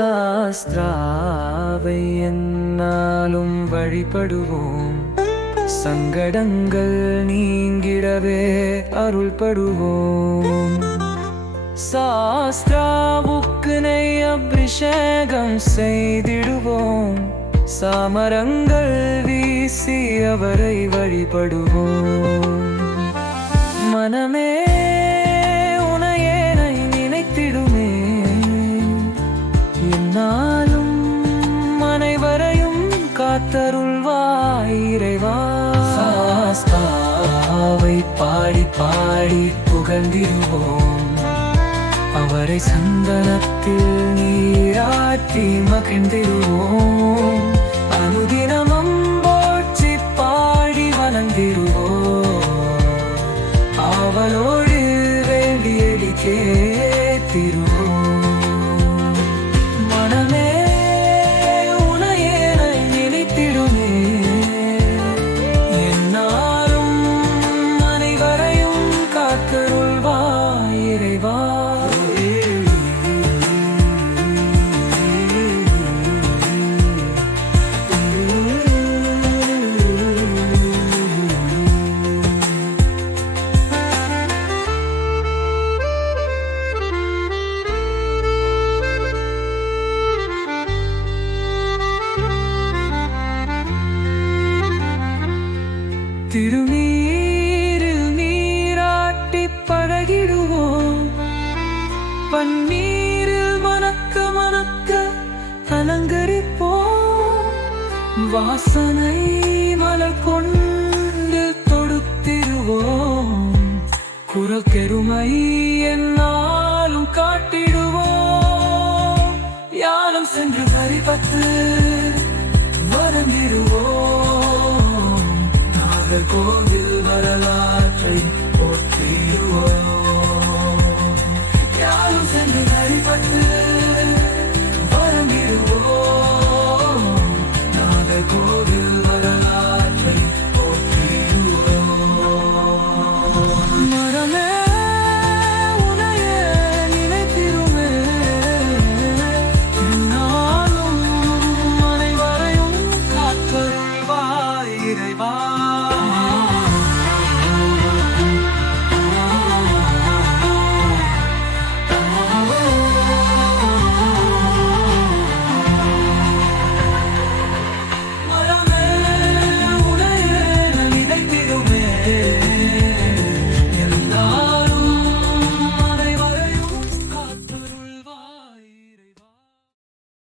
சாஸ்திராவை என்னாலும் வழிபடுவோம். சங்கடங்கள் நீங்கிடவே அருள்படுவோம். சாஸ்திராவுக்கு நெய் அபிஷேகம் செய்திடுவோம். சாமரங்கள் வீசி அவரை வழிபடுவோம். மனமே என்னாலும் அனைவரையும் காத்தருள்வாய் இறைவா. சாஸ்தாவை பாடி பாடி புகழ்ந்திருவோம் அவரை சந்தனத்தில் நீராட்டி மகிழ்ந்திருவோம் அனுதினமும் போற்றி பாடி வளர்ந்திருவோம் அவளோடு வேண்டியடி கேத்திருவோம் திருநீரில் நீராட்டி பழகிடுவோம். பன்னீரில் மணக்க மணக்க அலங்கரிப்போம். வாசனை மலர் கொண்டு தொடுத்திடுவோம். குரல் கெருமை என்னாலும் காட்டிடுவோம். யாரும் சென்று வரிபத்து இந்த கோவில் வரலாற்றை போற்றியுவோம் யாரும் சென்று நடிப்பது